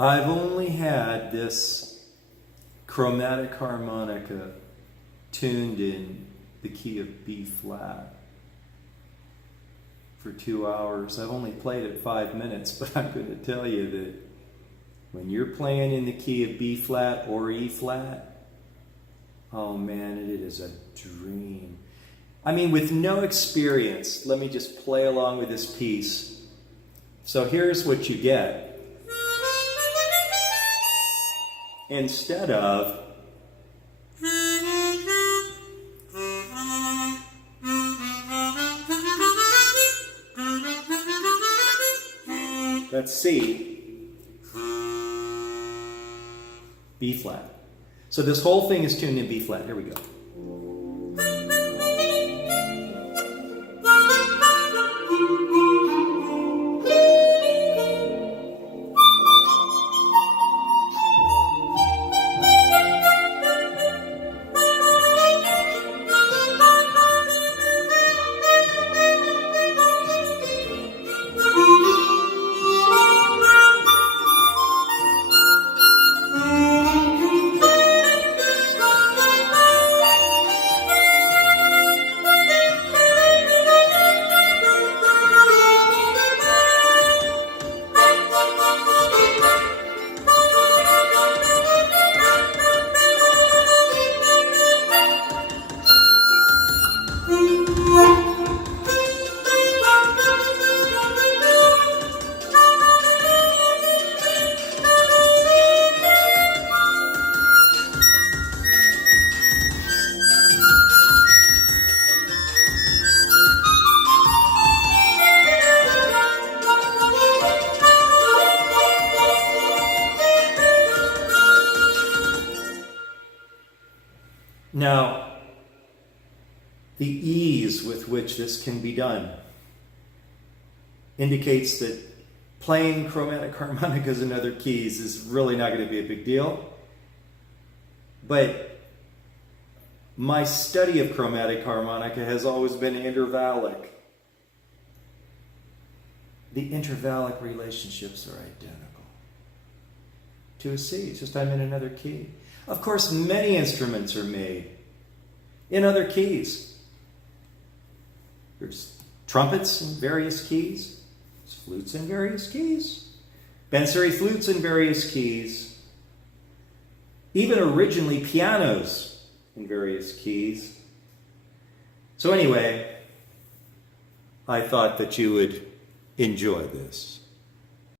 I've only had this chromatic harmonica tuned in the key of B flat for 2 hours. I've only played it 5 minutes, but I'm going to tell you that when you're playing in the key of B flat or E flat, oh man, it is a dream. I mean, with no experience, let me just play along with this piece. So here's what you get. Instead of that's C, B flat. So this whole thing is tuned in B flat. Here we go. Now, the ease with which this can be done indicates that playing chromatic harmonicas in other keys is really not going to be a big deal. But my study of chromatic harmonica has always been intervallic. The intervallic relationships are identical to a C. It's just I'm in another key. Of course, many instruments are made in other keys. There's trumpets in various keys. There's flutes in various keys. Benseri flutes in various keys. Even originally pianos in various keys. So anyway, I thought that you would enjoy this.